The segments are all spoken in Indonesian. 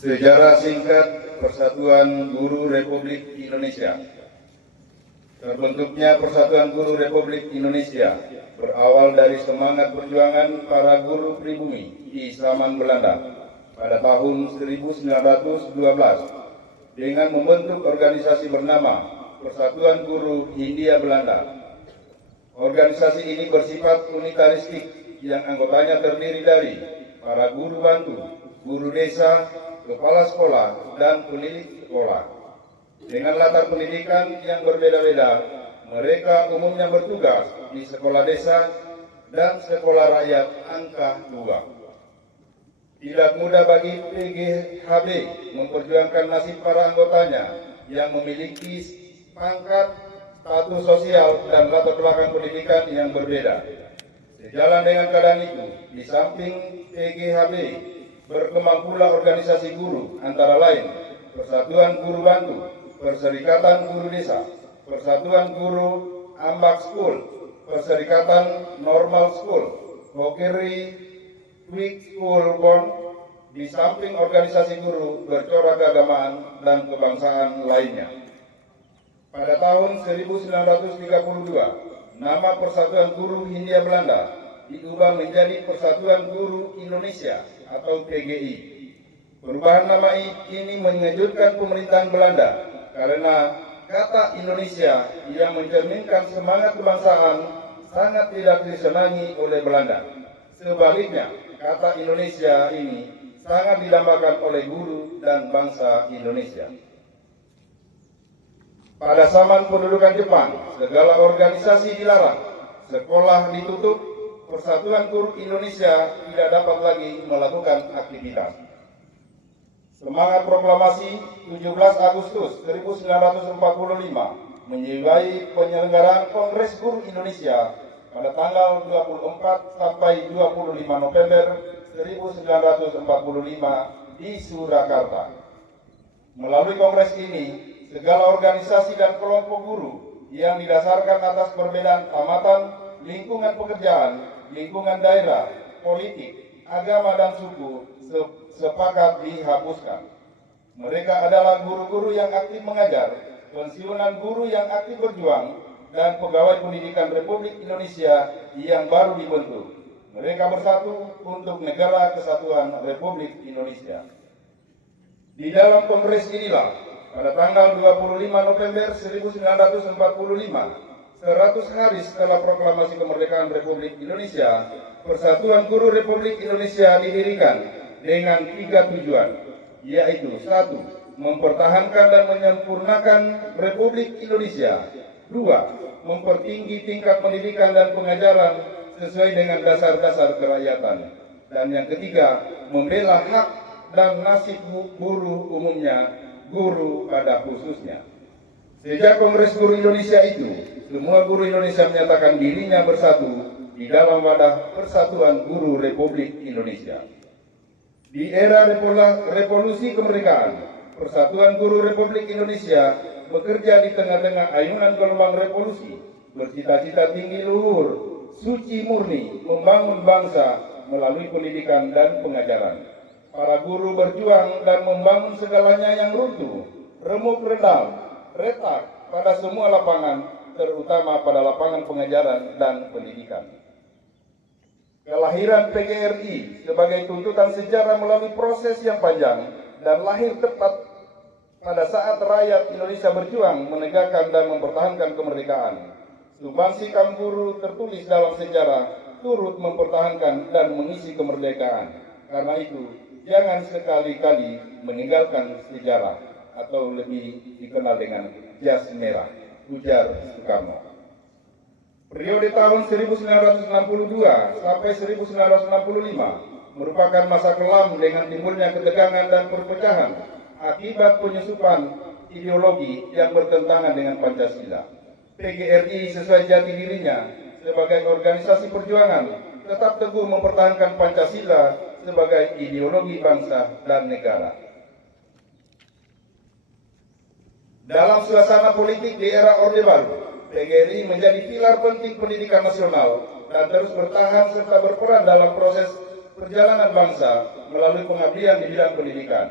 Sejarah singkat Persatuan Guru Republik Indonesia. Terbentuknya Persatuan Guru Republik Indonesia berawal dari semangat perjuangan para guru pribumi di zaman Belanda pada tahun 1912 dengan membentuk organisasi bernama Persatuan Guru Hindia Belanda. Organisasi ini bersifat unitaristik yang anggotanya terdiri dari para guru bantu, guru desa, kepala sekolah, dan penilik sekolah. Dengan latar pendidikan yang berbeda-beda, mereka umumnya bertugas di sekolah desa dan sekolah rakyat angka 2. Tidak mudah bagi PGHB memperjuangkan nasib para anggotanya yang memiliki pangkat, status sosial, dan latar belakang pendidikan yang berbeda. Sejalan dengan keadaan itu, di samping PGHB, berkembang pula organisasi guru, antara lain Persatuan Guru Bantu, Perserikatan Guru Desa, Persatuan Guru Ambak School, Perserikatan Normal School, Hokeri Quick School Bond, di samping organisasi guru bercorak keagamaan dan kebangsaan lainnya. Pada tahun 1932, nama Persatuan Guru Hindia Belanda diubah menjadi Persatuan Guru Indonesia atau PGI. Perubahan nama ini mengejutkan pemerintahan Belanda karena kata Indonesia yang mencerminkan semangat kebangsaan sangat tidak disenangi oleh Belanda. Sebaliknya, kata Indonesia ini sangat didambakan oleh guru dan bangsa Indonesia. Pada zaman pendudukan Jepang, segala organisasi dilarang, sekolah ditutup, Persatuan Guru Indonesia tidak dapat lagi melakukan aktivitas. Semangat proklamasi 17 Agustus 1945 menjiwai penyelenggaraan Kongres Guru Indonesia pada tanggal 24 sampai 25 November 1945 di Surakarta. Melalui kongres ini, segala organisasi dan kelompok guru yang didasarkan atas perbedaan tamatan, lingkungan pekerjaan, lingkungan daerah, politik, agama, dan suku sepakat dihapuskan. Mereka adalah guru-guru yang aktif mengajar, pensiunan guru yang aktif berjuang, dan pegawai pendidikan Republik Indonesia yang baru dibentuk. Mereka bersatu untuk Negara Kesatuan Republik Indonesia. Di dalam kongres inilah, pada tanggal 25 November 1945, 100 hari setelah proklamasi kemerdekaan Republik Indonesia, Persatuan Guru Republik Indonesia didirikan dengan 3 tujuan, yaitu 1. Mempertahankan dan menyempurnakan Republik Indonesia. 2. Mempertinggi tingkat pendidikan dan pengajaran sesuai dengan dasar-dasar kerakyatan. Dan yang ketiga, membela hak dan nasib guru umumnya, guru pada khususnya. Sejak Kongres Guru Indonesia itu, semua guru Indonesia menyatakan dirinya bersatu di dalam wadah Persatuan Guru Republik Indonesia. Di era revolusi kemerdekaan, Persatuan Guru Republik Indonesia bekerja di tengah-tengah ayunan gelombang revolusi, bercita-cita tinggi luhur, suci murni, membangun bangsa melalui pendidikan dan pengajaran. Para guru berjuang dan membangun segalanya yang runtuh, remuk redam, retak pada semua lapangan, terutama pada lapangan pengajaran dan pendidikan. Kelahiran PGRI sebagai tuntutan sejarah melalui proses yang panjang dan lahir tepat pada saat rakyat Indonesia berjuang menegakkan dan mempertahankan kemerdekaan. Sumbangsi kaum guru tertulis dalam sejarah turut mempertahankan dan mengisi kemerdekaan. Karena itu, jangan sekali-kali meninggalkan sejarah, atau lebih dikenal dengan jas merah, ujar Soekarno. Periode tahun 1962 sampai 1965 merupakan masa kelam dengan timbulnya ketegangan dan perpecahan akibat penyusupan ideologi yang bertentangan dengan Pancasila. PGRI sesuai jati dirinya sebagai organisasi perjuangan tetap teguh mempertahankan Pancasila sebagai ideologi bangsa dan negara. Dalam suasana politik di era Orde Baru, PGRI menjadi pilar penting pendidikan nasional dan terus bertahan serta berperan dalam proses perjalanan bangsa melalui pengabdian di bidang pendidikan.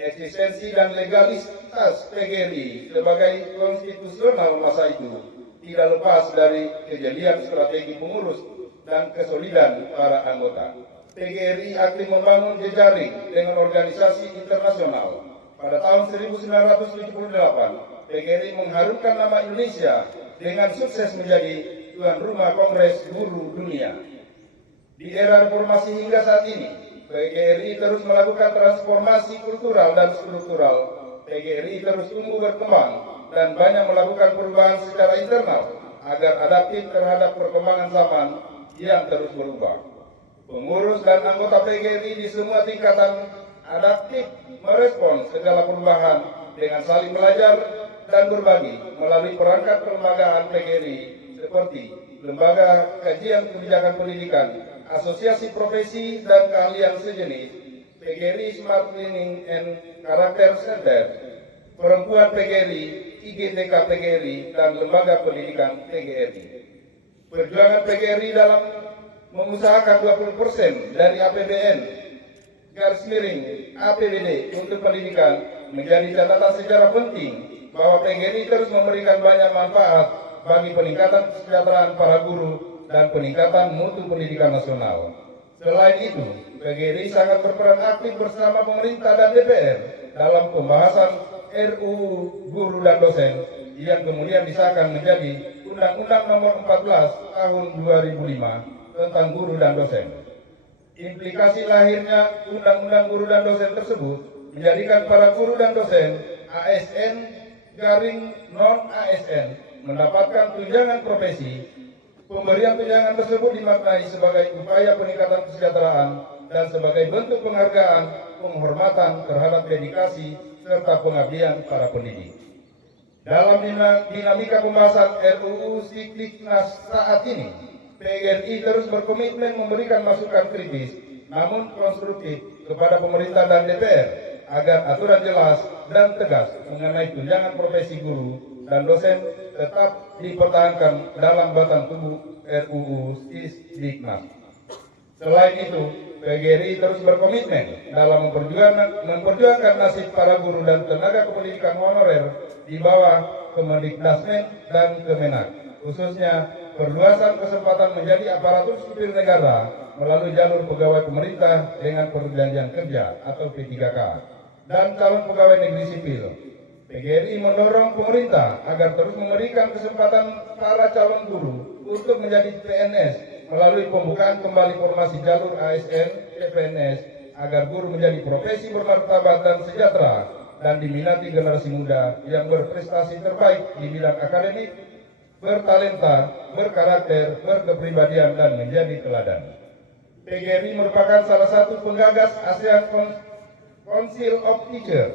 Eksistensi dan legalitas PGRI sebagai konstitusional masa itu tidak lepas dari kejelian strategi pengurus dan kesolidan para anggota. PGRI aktif membangun jejaring dengan organisasi internasional. Pada tahun 1978, PGRI mengharumkan nama Indonesia dengan sukses menjadi tuan rumah Kongres Guru Dunia. Di era reformasi hingga saat ini, PGRI terus melakukan transformasi kultural dan struktural. PGRI terus tumbuh berkembang dan banyak melakukan perubahan secara internal agar adaptif terhadap perkembangan zaman yang terus berubah. Pengurus dan anggota PGRI di semua tingkatan adaptif merespons segala perubahan dengan saling belajar dan berbagi melalui perangkat kelembagaan PGRI seperti Lembaga Kajian Kebijakan Pendidikan, Asosiasi Profesi dan Keahlian Sejenis, PGRI Smart Learning and Character Center, Perempuan PGRI, IGTK PGRI, dan Lembaga Pendidikan PGRI. Perjuangan PGRI dalam mengusahakan 20% dari APBN garis miring APBD untuk pendidikan menjadi catatan sejarah penting bahwa PGRI terus memberikan banyak manfaat bagi peningkatan kesejahteraan para guru dan peningkatan mutu pendidikan nasional. Selain itu, PGRI sangat berperan aktif bersama pemerintah dan DPR dalam pembahasan RUU Guru dan Dosen yang kemudian disahkan menjadi Undang-Undang Nomor 14 Tahun 2005 tentang Guru dan Dosen. Implikasi lahirnya Undang-Undang Guru dan Dosen tersebut menjadikan para guru dan dosen ASN garing non-ASN mendapatkan tunjangan profesi. Pemberian tunjangan tersebut dimaknai sebagai upaya peningkatan kesejahteraan dan sebagai bentuk penghargaan, penghormatan terhadap dedikasi serta pengabdian para pendidik. Dalam dinamika pembahasan RUU Sikdiknas saat ini, PGRI terus berkomitmen memberikan masukan kritis namun konstruktif kepada pemerintah dan DPR agar aturan jelas dan tegas mengenai tunjangan profesi guru dan dosen tetap dipertahankan dalam batang tubuh RUU Sikdiknas. Selain itu, PGRI terus berkomitmen dalam memperjuangkan nasib para guru dan tenaga kependidikan honorer di bawah Kemendikbudristek dan Kemenak, khususnya perluasan kesempatan menjadi aparatur sipil negara melalui jalur pegawai pemerintah dengan perjanjian kerja atau P3K dan calon pegawai negeri sipil. PGRI mendorong pemerintah agar terus memberikan kesempatan para calon guru untuk menjadi PNS melalui pembukaan kembali formasi jalur ASN PNS agar guru menjadi profesi bermartabat dan sejahtera dan diminati generasi muda yang berprestasi terbaik di bidang akademik, bertalenta, berkarakter, berkepribadian, dan menjadi teladan. PGRI merupakan salah satu penggagas ASEAN Council of Teachers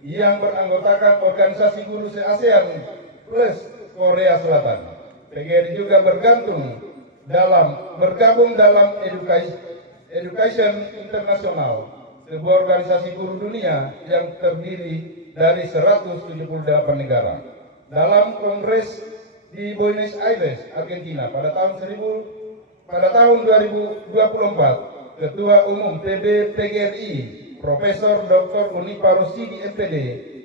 yang beranggotakan organisasi guru se-ASEAN plus Korea Selatan. PGRI juga bergabung dalam Education International, sebuah organisasi guru dunia yang terdiri dari 178 negara. Dalam kongres di Buenos Aires, Argentina pada tahun 2024, Ketua Umum PB PGRI Profesor Dr. Unipa Rosidi MPD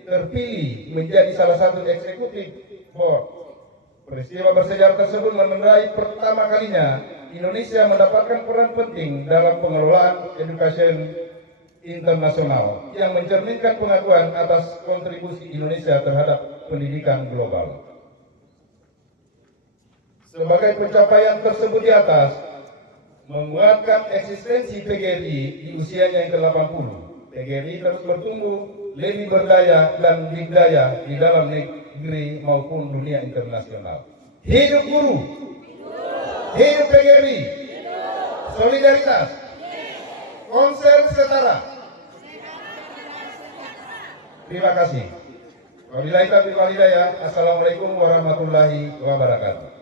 terpilih menjadi salah satu eksekutif board. Peristiwa bersejarah tersebut menandai pertama kalinya Indonesia mendapatkan peran penting dalam pengelolaan education internasional yang mencerminkan pengakuan atas kontribusi Indonesia terhadap pendidikan global. Sebagai pencapaian tersebut di atas, menguatkan eksistensi PGRI di usianya yang ke-80, PGRI terus bertumbuh lebih berdaya dan berdaya di dalam negeri maupun dunia internasional. Hidup guru, hidup PGRI, solidaritas, konsen setara. Terima kasih. Wabillahi taufiq wal hidayah. Assalamualaikum warahmatullahi wabarakatuh.